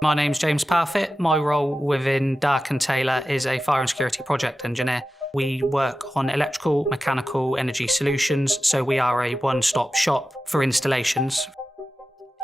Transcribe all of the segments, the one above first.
My name's James Parfitt. My role within Darke and Taylor is a fire and security project engineer. We work on electrical, mechanical, energy solutions, so we are a one-stop shop for installations.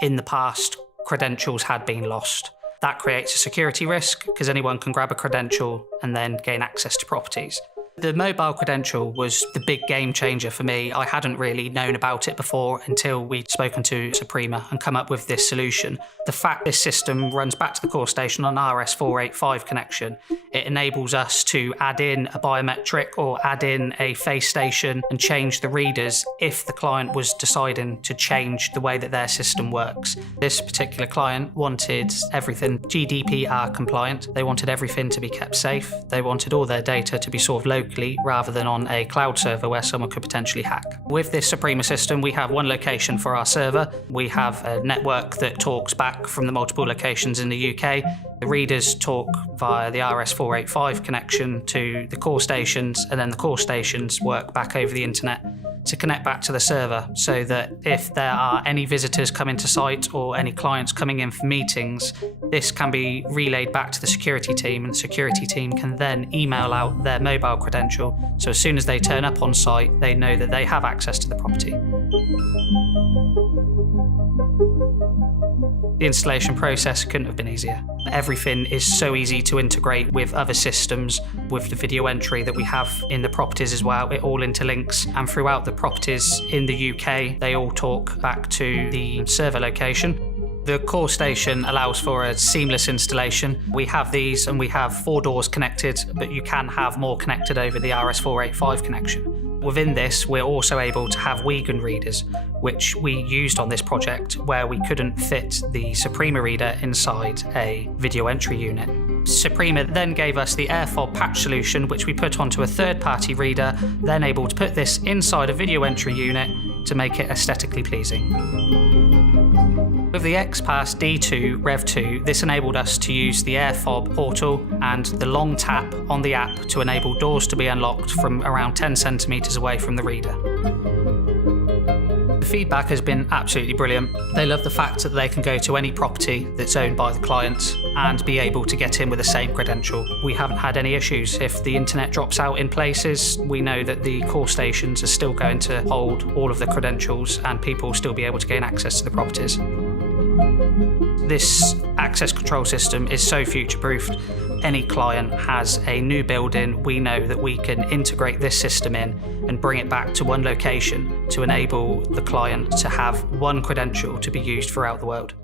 In the past, credentials had been lost. That creates a security risk because anyone can grab a credential and then gain access to properties. The mobile credential was the big game changer for me. I hadn't really known about it before until we'd spoken to Suprema and come up with this solution. The fact this system runs back to the core station on RS485 connection, it enables us to add in a biometric or add in a face station and change the readers if the client was deciding to change the way that their system works. This particular client wanted everything GDPR compliant. They wanted everything to be kept safe. They wanted all their data to be stored locally rather than on a cloud server where someone could potentially hack. With this Suprema system, we have one location for our server. We have a network that talks back from the multiple locations in the UK. The readers talk via the RS485 connection to the core stations, and then the core stations work back over the internet to connect back to the server, so that if there are any visitors coming to site or any clients coming in for meetings, this can be relayed back to the security team, and the security team can then email out their mobile credential, so as soon as they turn up on site, they know that they have access to the property. The installation process couldn't have been easier. Everything is so easy to integrate with other systems, with the video entry that we have in the properties as well. It all interlinks, and throughout the properties in the UK, they all talk back to the server location. The core station allows for a seamless installation. We have these, and we have 4 doors connected, but you can have more connected over the RS485 connection. Within this, we're also able to have Wigan readers, which we used on this project where we couldn't fit the Suprema reader inside a video entry unit. Suprema then gave us the air fob patch solution, which we put onto a third-party reader, then able to put this inside a video entry unit to make it aesthetically pleasing. With the XPass D2 Rev2, this enabled us to use the air fob portal and the long tap on the app to enable doors to be unlocked from around 10 centimetres away from the reader. The feedback has been absolutely brilliant. They love the fact that they can go to any property that's owned by the client and be able to get in with the same credential. We haven't had any issues. If the internet drops out in places, we know that the core stations are still going to hold all of the credentials and people will still be able to gain access to the properties. This access control system is so future-proofed. Any client has a new building, we know that we can integrate this system in and bring it back to one location to enable the client to have one credential to be used throughout the world.